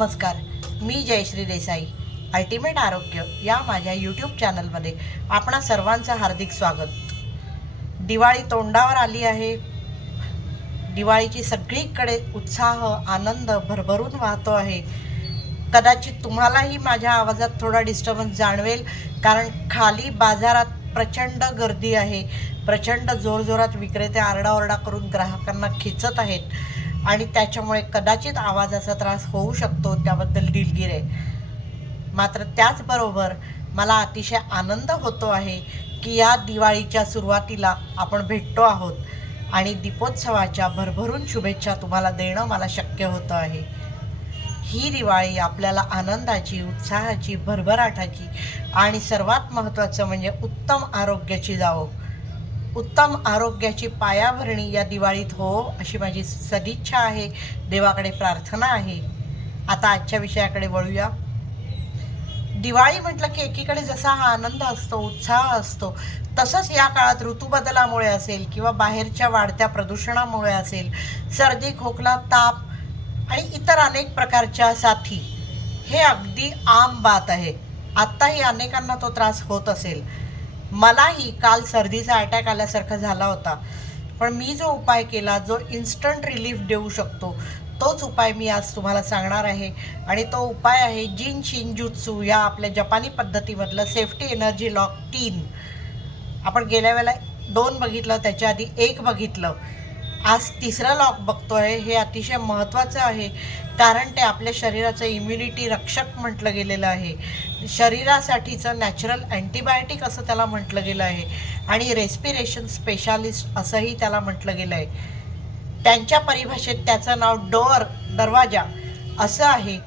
नमस्कार, मी जयश्री देसाई. अल्टिमेट आरोग्य या माझ्या यूट्यूब चॅनलमध्ये आपणा सर्वांचं हार्दिक स्वागत. दिवाळी तोंडावर आली आहे. दिवाळीची सगळीकडे उत्साह, आनंद भरभरून वाहतो आहे. कदाचित तुम्हालाही माझ्या आवाजात थोडा डिस्टर्बन्स जाणवेल, कारण खाली बाजारात प्रचंड गर्दी आहे. प्रचंड जोरजोरात विक्रेते आरडाओरडा करून ग्राहकांना खेचत आहेत आणि त्याच्यामुळे कदाचित आवाजाचा त्रास होऊ शकतो, त्याबद्दल दिलगीर आहे. मात्र त्याचबरोबर मला अतिशय आनंद होतो आहे की या दिवाळीच्या सुरुवातीला आपण भेटतो आहोत आणि दीपोत्सवाच्या भरभरून शुभेच्छा तुम्हाला देणं मला शक्य होतं आहे. ही दिवाळी आपल्याला आनंदाची, उत्साहाची, भरभराटाची आणि सर्वात महत्त्वाचं म्हणजे उत्तम आरोग्याची जावो. उत्तम आरोग्याची पायाभरणी या दिवाळीत हो, अशी माझी सदिच्छा आहे, देवाकडे प्रार्थना आहे. आता आजच्या विषयाकडे वळूया. दिवाळी म्हटलं की एकीकडे जसा हा आनंद असतो, उत्साह असतो, तसंच या काळात ऋतुबदलामुळे असेल किंवा बाहेरच्या वाढत्या प्रदूषणामुळे असेल, सर्दी, खोकला, ताप आणि इतर अनेक प्रकारच्या साथी हे अगदी आम बात आहे. आत्ताही अनेकांना तो त्रास होत असेल. मलाही काल सर्दीचा अटॅक आल्यासारखा झाला होता, पण मी जो उपाय केला, जो इन्स्टंट रिलीफ देऊ शकतो, तोच उपाय मी आज तुम्हाला सांगणार आहे. आणि तो उपाय आहे जिन शिनजुत्सू या आपल्या जपानी पद्धतीमधलं सेफ्टी एनर्जी लॉक 3. आपण गेल्या वेळेला 2 बघितलं, त्याच्या आधी 1 बघितलं. आज 3रं लॉक बघतो आहे. हे अतिशय महत्त्वाचं आहे, कारण ते आपल्या शरीराचं इम्युनिटी रक्षक म्हटलं गेलेलं आहे. शरीरासाठीचं नॅचरल अँटीबायोटिक असं त्याला म्हटलं गेलं आहे आणि रेस्पिरेशन स्पेशालिस्ट असंही त्याला म्हटलं गेलं आहे. त्यांच्या परिभाषेत त्याचं नाव डोअर, दरवाजा असं आहे.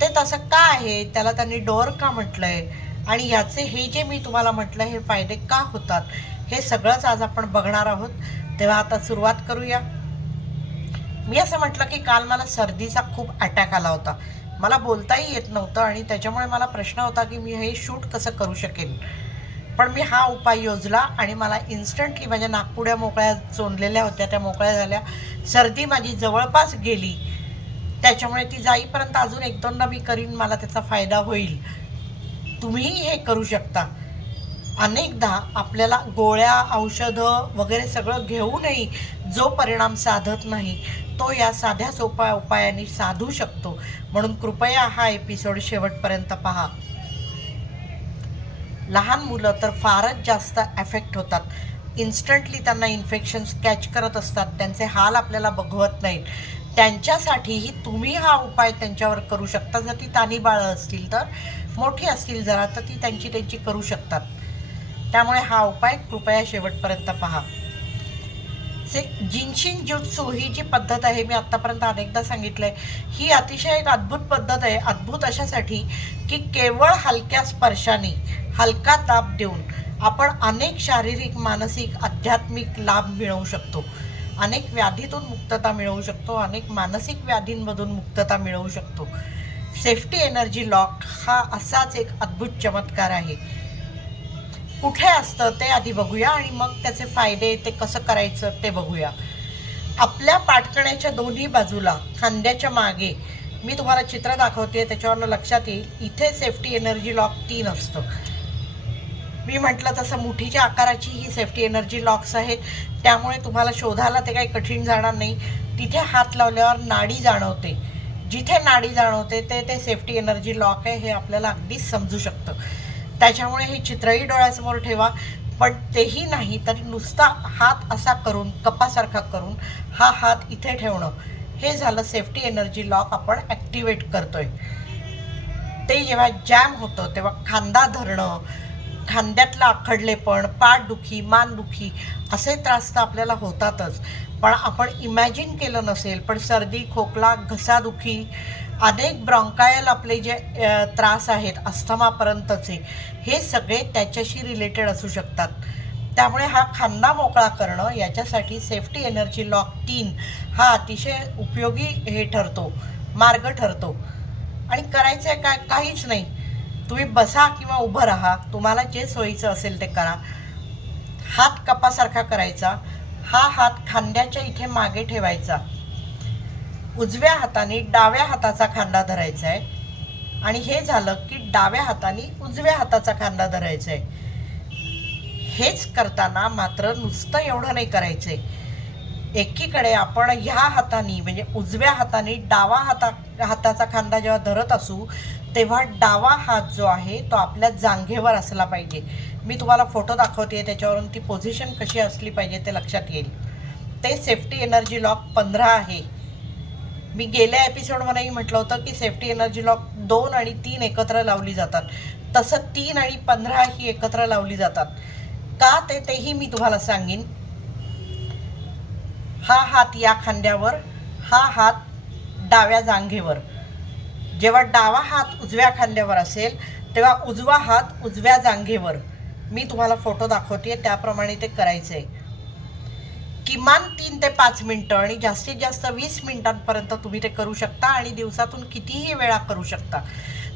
ते तसं का आहे, त्याला त्यांनी डोअर का म्हटलं आहे आणि याचे हे जे मी तुम्हाला म्हटलं हे फायदे का होतात, हे सगळंच आज आपण बघणार आहोत. तेव्हा आता सुरुवात करूया. मी असं म्हटलं की काल मला सर्दीचा खूप अटॅक आला होता. मला बोलताही येत नव्हतं आणि त्याच्यामुळे मला प्रश्न होता की मी हे शूट कसं करू शकेन. पण मी हा उपाय योजला आणि मला इन्स्टंटली माझ्या नाकपुड्या मोकळ्या चोंदलेल्या होत्या, त्या मोकळ्या झाल्या. सर्दी माझी जवळपास गेली. त्याच्यामुळे ती जाईपर्यंत अजून 1-2दा मी करीन, मला त्याचा फायदा होईल. तुम्हीही हे करू शकता. अनेकदा आपल्याला गोळ्या, औषधं वगैरे सगळं घेऊनही जो परिणाम साधत नाही, तो या साध्या सोप्या उपायाने साधू शकतो. म्हणून कृपया हा एपिसोड शेवटपर्यंत पहा. लहान मुलं तर फारच जास्त अफेक्ट होतात. इन्स्टंटली त्यांना इन्फेक्शन्स कॅच करत असतात. त्यांचे हाल आपल्याला बघवत नाहीत. त्यांच्यासाठीही तुम्ही हा उपाय त्यांच्यावर करू शकता. जर ती तानी बाळं असतील तर, मोठी असतील जरा तर ती त्यांची करू शकतात. त्यामुळे हा उपाय कृपया शेवटपर्यंत पहा. जिनशिन जुत्सू ही जी पद्धत आहे, मी आत्तापर्यंत अनेकदा सांगितलं आहे, ही अतिशय एक अद्भुत पद्धत आहे. अद्भुत अशासाठी की केवळ हलक्या स्पर्शाने, हलका ताप देऊन आपण अनेक शारीरिक, मानसिक, आध्यात्मिक लाभ मिळवू शकतो. अनेक व्याधीतून मुक्तता मिळवू शकतो. अनेक मानसिक व्याधींमधून मुक्तता मिळवू शकतो. सेफ्टी एनर्जी लॉक हा असाच एक अद्भुत चमत्कार आहे. कुठे असतं ते आधी बघूया आणि मग त्याचे फायदे, ते कसं करायचं ते बघूया. आपल्या पाठकण्याच्या दोन्ही बाजूला, खांद्याच्या मागे, मी तुम्हाला चित्र दाखवते, त्याच्यावरनं लक्षात येईल, इथे सेफ्टी एनर्जी लॉक 3 असतं. मी म्हटलं तसं मुठीच्या आकाराची ही सेफ्टी एनर्जी लॉक्स आहेत. त्यामुळे तुम्हाला शोधायला ते काही कठीण जाणार नाही. तिथे हात लावल्यावर नाडी जाणवते. जिथे नाडी जाणवते ते सेफ्टी एनर्जी लॉक आहे, हे आपल्याला अगदीच समजू शकतं. त्याच्यामुळे हे चित्रही डोळ्यासमोर ठेवा. पण तेही नाही तर नुसता हात असा करून, कपासारखा करून हा हात इथे ठेवणं, हे झालं सेफ्टी एनर्जी लॉक आपण ॲक्टिवेट करतोय. ते जेव्हा जॅम होतं तेव्हा खांदा धरणं, खांद्यातलं आखडलेपण, पाठदुखी, मानदुखी असे त्रास तर आपल्याला होतातच. पण आपण इमॅजिन केलं नसेल, पण सर्दी, खोकला, घसादुखी, अनेक ब्रॉन्कायल आपले जे त्रास आहेत, अस्थमापर्यंतचे, हे सगळे त्याच्याशी रिलेटेड असू शकतात. त्यामुळे हा खांदा मोकळा करणं, याच्यासाठी सेफ्टी एनर्जी लॉक 3 हा अतिशय उपयोगी हे ठरतो, मार्ग ठरतो. आणि करायचं आहे काय, काहीच नाही. तुम्ही बसा किंवा उभं राहा, तुम्हाला जे सोयीचं असेल ते करा. हात कपासारखा करायचा. हा हात खांद्याच्या इथे मागे ठेवायचा. उजव्या हाताने डाव्या हाताचा खांदा धरायचा आहे आणि हे झालं की डाव्या हाताने उजव्या हाताचा खांदा धरायचा आहे. हेच करताना मात्र नुसतं एवढं नाही करायचंय. एकीकडे आपण ह्या हाताने म्हणजे उजव्या हाताने डावा हाताचा खांदा जेव्हा धरत असू तेव्हा डावा हात जो आहे तो आपल्या जांघेवर असला पाहिजे. मी तुम्हाला फोटो दाखवते, त्याच्यावरून ती पोझिशन कशी असली पाहिजे ते लक्षात येईल. ते सेफ्टी एनर्जी लॉक 15 आहे. मी गेल्या एपिसोडमध्येही म्हटलं होतं की सेफ्टी एनर्जी लॉक 2 आणि 3 एकत्र लावली जातात. तसं 3 आणि 15 ही एकत्र लावली जातात का तेही मी तुम्हाला सांगेन. हा हात या खांद्यावर, हा हात डाव्या जांघेवर. जेव्हा डावा हात उजव्या खांद्यावर असेल तेव्हा उजवा हात उजव्या जांघेवर. मी तुम्हाला फोटो दाखवते, त्याप्रमाणे ते करायचं आहे. किमान 3 ते 5 मिनटं आणि जास्तीत जास्त 20 मिनिटांपर्यंत तुम्ही ते करू शकता आणि दिवसातून कितीही वेळा करू शकता.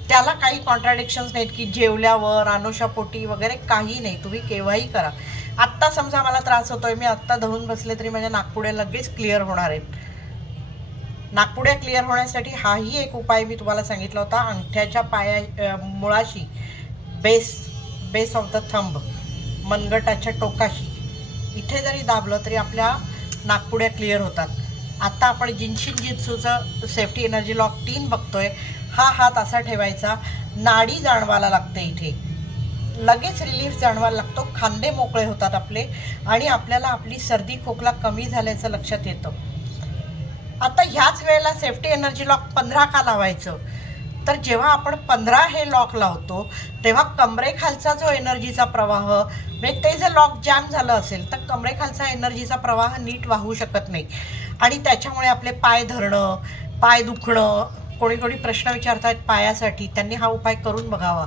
त्याला काही कॉन्ट्राडिक्शन्स नाहीत की जेवल्यावर, अनुशापोटी वगैरे काही नाही. तुम्ही केव्हाही करा. आत्ता समजा मला त्रास होतोय, मी आत्ता धरून बसले तरी माझ्या नाकपुड्या लगेच क्लिअर होणार आहेत. नाकपुड्या क्लिअर होण्यासाठी हाही एक उपाय मी तुम्हाला सांगितला होता. अंगठ्याच्या मुळाशी, बेस ऑफ द थंब, मनगटाच्या टोकाशी इथे जरी दाबलं तरी आपल्या नाकपुड्या क्लिअर होतात. आता आपण जिन्शिन जित्सूचं सेफ्टी एनर्जी लॉक 3 बघतोय. हा हात असा ठेवायचा, नाडी जाणवायला लागते इथे, लगेच रिलीफ जाणवायला लागतो, खांदे मोकळे होतात आपले आणि आपल्याला आपली सर्दी खोकला कमी झाल्याचं लक्षात येतं. आता ह्याच वेळेला सेफ्टी एनर्जी लॉक 15 का लावायचं, तर जेव्हा आपण 15 हे लॉक लावतो तेव्हा कमरेखालचा जो एनर्जीचा प्रवाह, म्हणजे ते जर लॉक जॅम झालं असेल तर कमरेखालचा एनर्जीचा प्रवाह नीट वाहू शकत नाही आणि त्याच्यामुळे आपले पाय धरणं, पाय दुखणं, कोणी प्रश्न विचारतात पायासाठी, त्यांनी हा उपाय करून बघावा.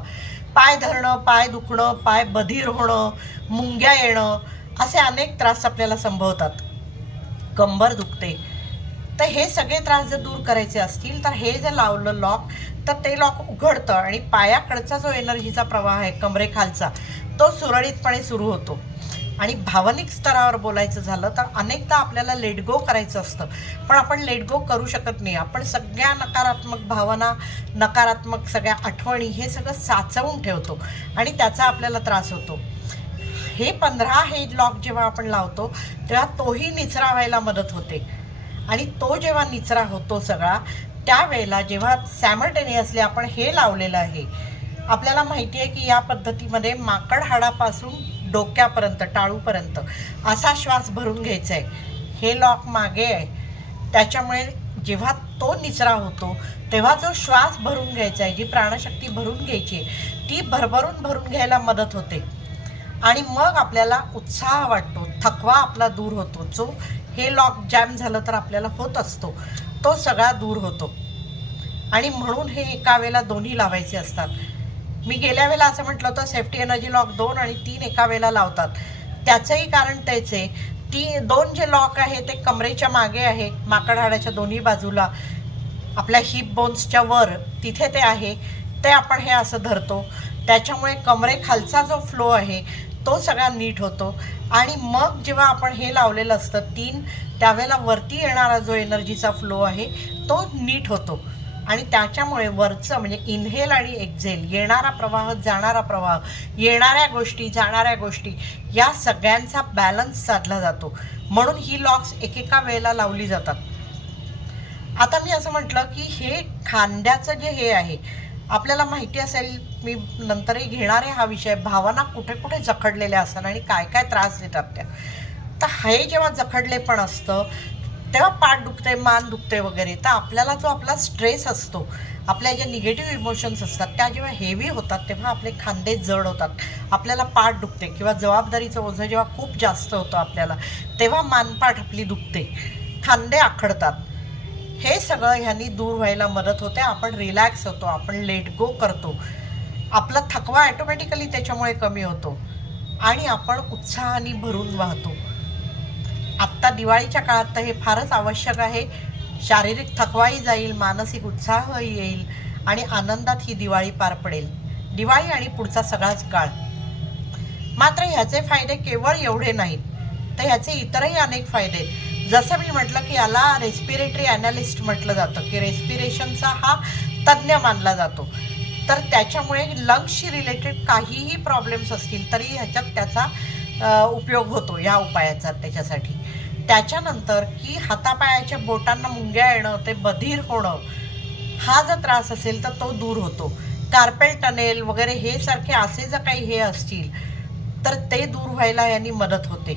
पाय धरणं, पाय दुखणं, पाय बधीर होणं, मुंग्या येणं, असे अनेक त्रास आपल्याला संभवतात. कंबर दुखते. तर हे सगळे त्रास जर दूर करायचे असतील तर हे जर लावलं लॉक तर ते लॉक उघडतं आणि पायाकडचा जो एनर्जीचा प्रवाह आहे कमरेखालचा तो सुरळीतपणे सुरू होतो. आणि भावनिक स्तरावर बोलायचं झालं तर अनेकदा आपल्याला लेट गो करायचं असतं, पण आपण लेट गो करू शकत नाही. आपण सगळ्या नकारात्मक भावना, नकारात्मक सगळ्या आठवणी हे सगळं साचवून ठेवतो आणि त्याचा आपल्याला त्रास होतो. हे 15 हे लॉक जेव्हा आपण लावतो तेव्हा तोही निचरा व्हायला मदत होते आणि तो जेव्हा निचरा होतो सगळा, त्यावेळेला जेव्हा सॅमल्टेनियसली आपण हे लावलेलं आहे, आपल्याला माहिती आहे की या पद्धतीमध्ये माकड हाडापासून डोक्यापर्यंत, टाळूपर्यंत असा श्वास भरून घ्यायचा आहे. हे लॉक मागे आहे, त्याच्यामुळे जेव्हा तो निचरा होतो तेव्हा जो श्वास भरून घ्यायचा आहे, जी प्राणशक्ती भरून घ्यायची ती भरभरून घ्यायला मदत होते आणि मग आपल्याला उत्साह वाटतो, थकवा आपला दूर होतो. जो हे लॉक जॅम झालं तर आपल्याला होत असतो तो सगळा दूर होतो आणि म्हणून हे एका वेळेला दोन्ही लावायचे असतात. मी गेल्या वेळेला असं म्हटलं होतं सेफ्टी एनर्जी लॉक 2 आणि 3 एका वेळेला लावतात. त्याचंही कारण तेच आहे. 2 जे लॉक आहे ते कमरेच्या मागे आहे, माकड हाडाच्या दोन्ही बाजूला, आपल्या हिप बोन्सच्या वर तिथे ते आहे. ते आपण हे असं धरतो, त्याच्यामुळे कमरेखालचा जो फ्लो आहे तो सगळा नीट होतो आणि मग जेव्हा आपण हे लावलेलं असतं 3, त्यावेळेला वरती येणारा जो एनर्जीचा फ्लो आहे तो नीट होतो आणि त्याच्यामुळे वरचं म्हणजे इनहेल आणि एक्झेल, येणारा प्रवाह, जाणारा प्रवाह, येणाऱ्या गोष्टी, जाणाऱ्या गोष्टी, या सगळ्यांचा बॅलन्स साधला जातो. म्हणून ही लॉक्स एकेका वेळेला लावली जातात. आता मी असं म्हटलं की हे खांद्याचं जे हे आहे, आपल्याला माहिती असेल, मी नंतरही घेणार आहे हा विषय, भावना कुठे कुठे जखडलेल्या असतात आणि काय काय त्रास देतात त्या. तर हे जेव्हा जखडले पण असतं तेव्हा पाठ दुखते, मान दुखते वगैरे, तर आपल्याला जो आपला स्ट्रेस असतो, आपल्या ज्या निगेटिव्ह इमोशन्स असतात त्या जेव्हा हेवी होतात तेव्हा आपले खांदे जड होतात, आपल्याला पाठ दुखते किंवा जबाबदारीचं ओझं जेव्हा खूप जास्त होतं आपल्याला तेव्हा मानपाठ आपली दुखते, खांदे आखडतात. हे सगळं ह्यांनी दूर व्हायला मदत होते. आपण रिलॅक्स होतो, आपण लेट गो करतो, आपला थकवा ॲटोमॅटिकली त्याच्यामुळे कमी होतो आणि आपण उत्साहाने भरून वाहतो. आत्ता दिवाळीच्या काळात तर हे फारच आवश्यक आहे. शारीरिक थकवाही जाईल, मानसिक उत्साहही येईल आणि आनंदात ही दिवाळी पार पडेल. दिवाळी आणि पुढचा सगळाच काळ. मात्र ह्याचे फायदे केवळ एवढे नाहीत, तर ह्याचे इतरही अनेक फायदे. जसं मी म्हटलं की याला रेस्पिरेटरी ॲनालिस्ट म्हटलं जातं, की रेस्पिरेशनचा हा तज्ज्ञ मानला जातो. तर त्याच्यामुळे लंग्सशी रिलेटेड काहीही प्रॉब्लेम्स असतील तरी ह्याच्यात त्याचा उपयोग होतो, या उपायाचा त्याच्यासाठी. त्याच्यानंतर की हातापायाच्या बोटांना मुंग्या येणं, ते बधीर होणं, हा जर त्रास असेल तर तो दूर होतो. कार्पेल टनेल वगैरे हे सारखे असे जर काही हे असतील तर ते दूर व्हायला यांनी मदत होते.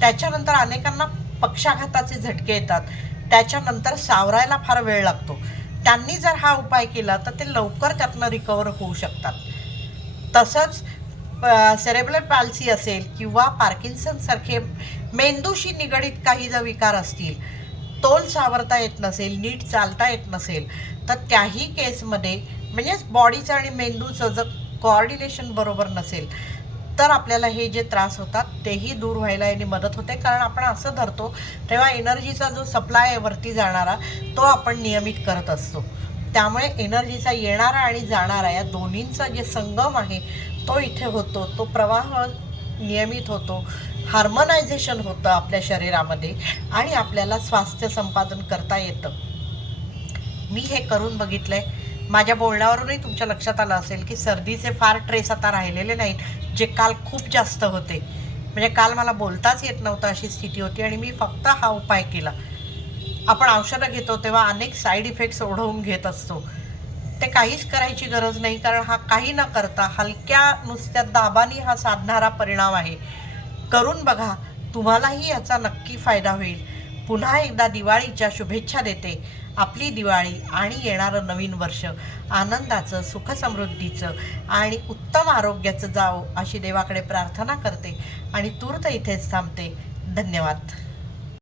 त्याच्यानंतर अनेकांना पक्षाघाताचे झटके येतात, त्याच्यानंतर सावरायला फार वेळ लागतो. त्यांनी जर हा उपाय केला तर ते लवकर त्यातनं रिकवर होऊ शकतात. तसंच सेरेब्रल पॅल्सी असेल किंवा पार्किन्सन सारखे मेंदूशी निगडीत काही जर विकार असतील, तोल सावरता येत नसेल, नीट चालता येत नसेल, तर त्याही केसमध्ये म्हणजेच बॉडीचं आणि मेंदूचं जर कोऑर्डिनेशन बरोबर नसेल तर आपल्याला हे जे त्रास होतात तेही दूर व्हायला याने मदत होते. कारण आपण असं धरतो तेव्हा एनर्जीचा जो सप्लाय आहे वरती जाणारा तो आपण नियमित करत असतो. त्यामुळे एनर्जीचा येणारा आणि जाणारा या दोन्हींचा जे संगम आहे तो इथे होतो, तो प्रवाह नियमित होतो, हार्मोनायझेशन होतं आपल्या शरीरामध्ये आणि आपल्याला स्वास्थ्य संपादन करता येतं. मी हे करून बघितलं आहे. माझ्या बोलण्यावरूनही तुमच्या लक्षात आलं असेल की सर्दीचे फार ट्रेस आता राहिलेले नाहीत, जे काल खूप जास्त होते. म्हणजे काल मला बोलताच येत नव्हतं अशी स्थिती होती आणि मी फक्त हा उपाय केला. आपण औषधं घेतो तेव्हा अनेक साईड इफेक्ट्स ओढवून घेत असतो, ते काहीच करायची गरज नाही. कारण हा काही न करता हलक्या नुसत्या दाबानी हा साधणारा परिणाम आहे. करून बघा, तुम्हालाही याचा नक्की फायदा होईल. पुन्हा एकदा दिवाळीच्या शुभेच्छा देते. आपली दिवाळी आणि येणारं नवीन वर्ष आनंदाचं, सुखसमृद्धीचं आणि उत्तम आरोग्याचं जावो अशी देवाकडे प्रार्थना करते आणि तूर्त इथेच थांबते. धन्यवाद.